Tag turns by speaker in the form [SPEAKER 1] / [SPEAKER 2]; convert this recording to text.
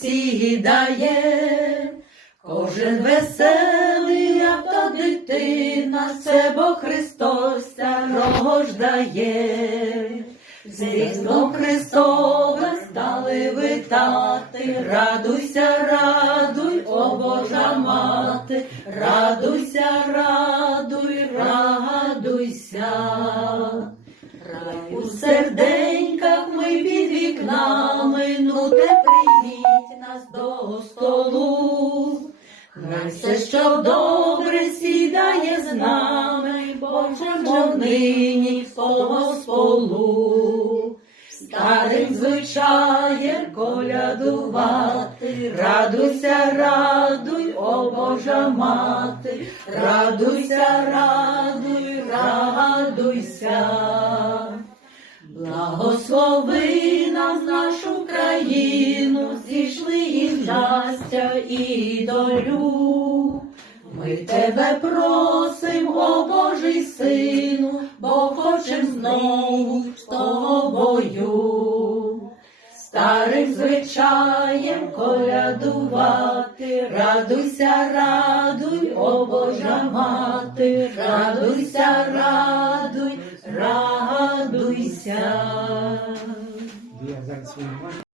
[SPEAKER 1] сідає, кожен веселий, як та дитина, це бо Христос рождає. З Різдвом Христове стали витати, радуйся, радуй, о Божа мати, радуйся, радуй, радуйся. Рай у серденьках ми під прийміть до столу. Хай все, що добре сідає з нами, Боже нині свого сполу. Старим звичаєм колядувати, радуйся, радуй, о Божа мати, радуйся, радуй, радуйся. Благослови нас нашу країну, щастя і. Ми тебе просим, о Божий сину, бо хочем знову з тобою. Старим звичаєм колядувати, радуйся, радуй, о Божа мати, радуйся, радуй, радуйся.